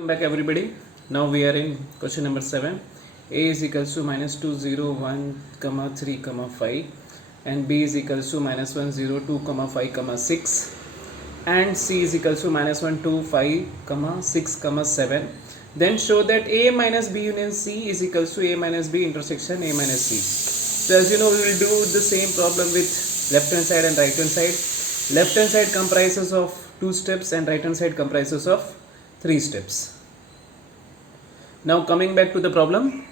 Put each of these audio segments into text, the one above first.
Welcome back everybody. Now we are in question number 7. A is equals to minus 2 0 1 comma 3 comma 5 and B is equals to minus 1 0 2 comma 5 comma 6 and C is equals to minus 1 2 5 comma 6 comma 7. Then show that A minus B union C is equals to A minus B intersection A minus C. So as you know, we will do the same problem with left hand side and right hand side. Left hand side comprises of 2 steps and right hand side comprises of 3 steps. Now coming back to the problem.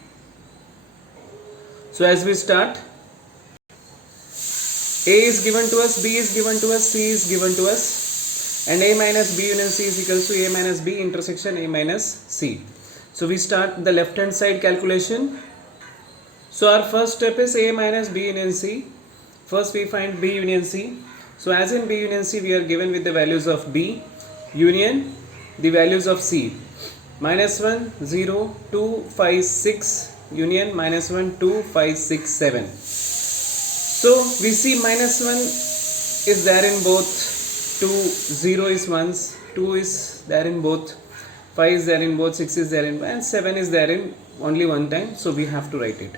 So as we start, A is given to us, B is given to us, C is given to us, and A minus B union C is equals to A minus B intersection A minus C. So we start the left hand side calculation. So our first step is A minus B union C. First we find B union C. So as in B union C, we are given with the values of B union the values of C. Minus 1, 0, 2, 5, 6 union minus 1, 2, 5, 6, 7. So we see minus 1 is there in both, 2, 0 is once, 2 is there in both, 5 is there in both, 6 is there in, and 7 is there in only one time. So we have to write it.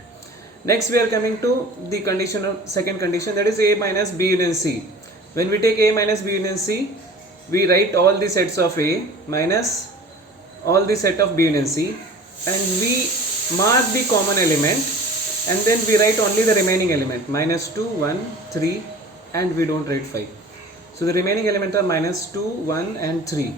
Next we are coming to the condition of second condition, that is A minus B union C. When we take A minus B union C, we write all the sets of A minus all the set of B union C and we mark the common element and then we write only the remaining element minus 2, 1, 3 and we don't write 5. So the remaining elements are minus 2, 1 and 3.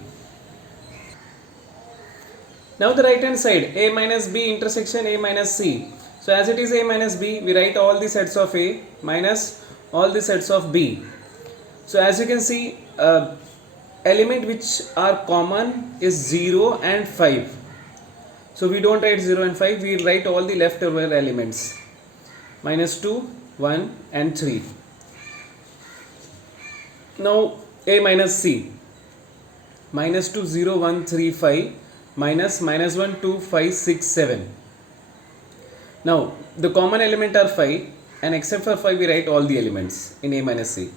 Now the right hand side, A minus B intersection A minus C. So as it is A minus B, we write all the sets of A minus all the sets of B. So as you can see, element which are common is 0 and 5. So we don't write 0 and 5, we write all the leftover elements minus 2, 1 and 3. Now A minus C, minus 2, 0, 1, 3, 5 minus 1, 2, 5, 6, 7. Now the common element are 5 and except for 5 we write all the elements in A minus C.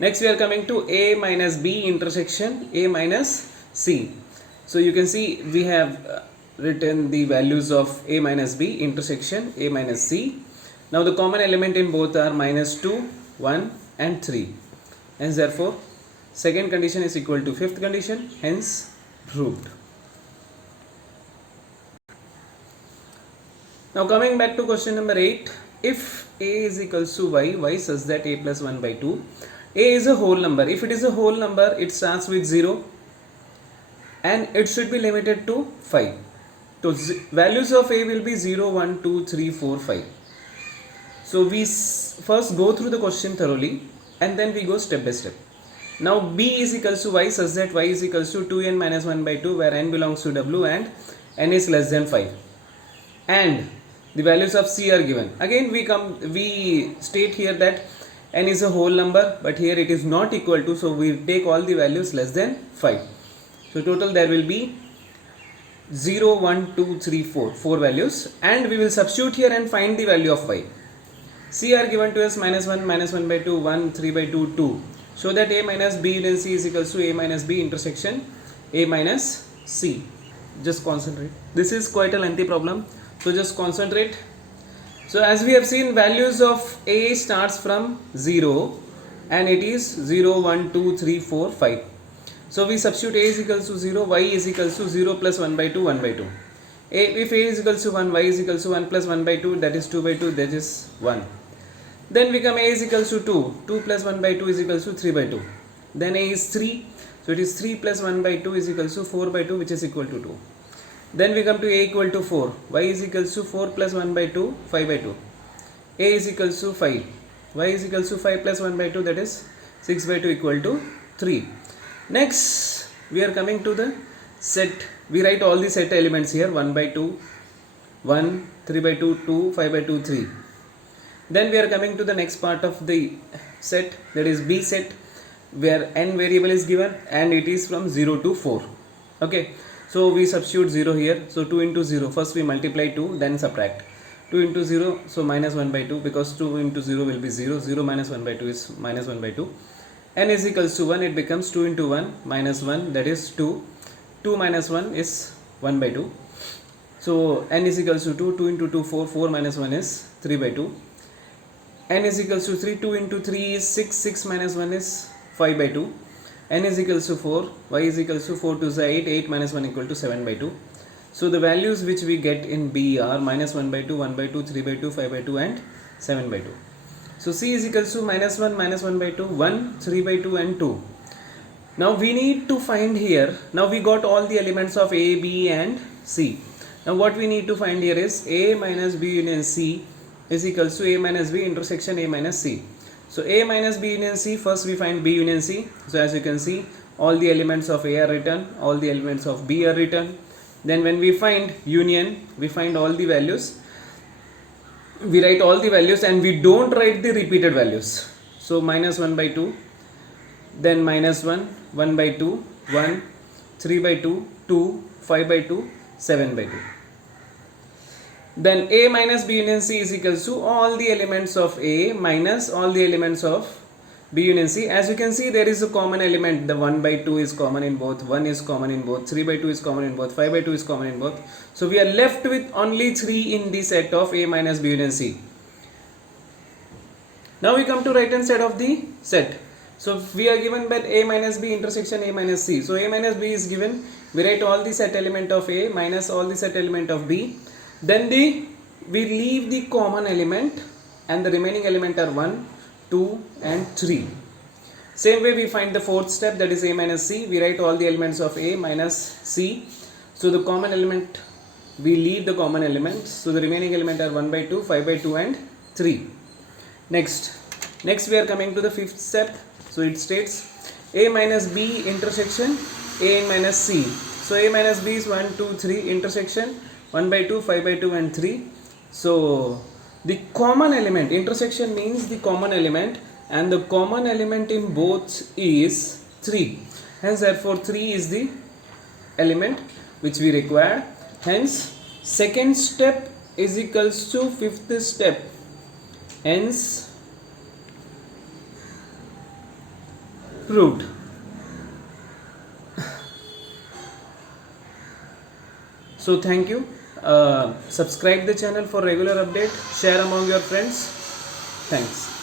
Next we are coming to A minus B intersection A minus C. So you can see we have written the values of A minus B intersection A minus C. Now the common element in both are minus 2, 1 and 3. Hence therefore second condition is equal to fifth condition, hence proved. Now coming back to question number 8. If A is equals to y such that A plus 1 by 2. A is a whole number. If it is a whole number, it starts with 0 and it should be limited to 5. So values of A will be 0, 1, 2, 3, 4, 5. So we first go through the question thoroughly and then we go step by step. Now B is equals to y such that y is equals to 2n minus 1 by 2 where n belongs to W and n is less than 5. And the values of C are given. Again we state here that n is a whole number, but here it is not equal to, so we take all the values less than 5. So total there will be 0, 1, 2, 3, 4 values and we will substitute here and find the value of y. C are given to us minus 1 by 2, 1, 3 by 2, 2. So that A minus B union C is equals to A minus B intersection A minus C. Just concentrate. This is quite a lengthy problem, so just concentrate. So as we have seen, values of A starts from 0 and it is 0, 1, 2, 3, 4, 5. So we substitute A is equals to 0, y is equals to 0 plus 1 by 2, 1 by 2. If A is equals to 1, y is equals to 1 plus 1 by 2, that is 2 by 2, that is 1. Then become A is equals to 2, 2 plus 1 by 2 is equals to 3 by 2. Then A is 3, so it is 3 plus 1 by 2 is equals to 4 by 2 which is equal to 2. Then we come to A equal to 4, y is equals to 4 plus 1 by 2, 5 by 2. A is equals to 5, y is equals to 5 plus 1 by 2, that is 6 by 2 equal to 3. Next we are coming to the set. We write all the set elements here, 1 by 2, 1, 3 by 2, 2, 5 by 2, 3. Then we are coming to the next part of the set, that is B set, where n variable is given and it is from 0 to 4. Okay. So we substitute 0 here. So 2 into 0. First we multiply 2, then subtract. 2 into 0, so minus 1 by 2, because 2 into 0 will be 0. 0 minus 1 by 2 is minus 1 by 2. N is equals to 1, it becomes 2 into 1 minus 1, that is 2. 2 minus 1 is 1 by 2. So n is equals to 2, 2 into 2 4, 4 minus 1 is 3 by 2. N is equals to 3, 2 into 3 is 6, 6 minus 1 is 5 by 2. N is equals to 4, y is equals to 4 to 8, 8 minus 1 equal to 7 by 2. So the values which we get in B are minus 1 by 2, 1 by 2, 3 by 2, 5 by 2 and 7 by 2. So C is equals to minus 1 by 2, 1, 3 by 2 and 2. Now we need to find here, now we got all the elements of A, B and C. Now what we need to find here is A minus B union C is equals to A minus B intersection A minus C. So A minus B union C, first we find B union C. So as you can see, all the elements of A are written, all the elements of B are written. Then when we find union, we find all the values. We write all the values and we don't write the repeated values. So minus 1 by 2, then minus 1, 1 by 2, 1, 3 by 2, 2, 5 by 2, 7 by 2. Then A minus B union C is equals to all the elements of A minus all the elements of B union C. As you can see, there is a common element. The 1 by 2 is common in both, 1 is common in both, 3 by 2 is common in both, 5 by 2 is common in both. So we are left with only 3 in the set of A minus B union C. Now we come to right hand side of the set. So we are given by A minus B intersection A minus C. So A minus B is given. We write all the set element of A minus all the set element of B. Then we leave the common element and the remaining element are 1, 2 and 3. Same way we find the fourth step, that is A minus C. We write all the elements of A minus C. So the common element, we leave the common elements. So the remaining element are 1 by 2, 5 by 2 and 3. Next we are coming to the fifth step. So it states A minus B intersection A minus C. So A minus B is 1, 2, 3 intersection 1 by 2, 5 by 2 and 3. So the common element, intersection means the common element, and the common element in both is 3. Hence therefore 3 is the element which we require. Hence second step is equals to fifth step. Hence proved. So thank you. Subscribe the channel for regular update. Share among your friends. Thanks.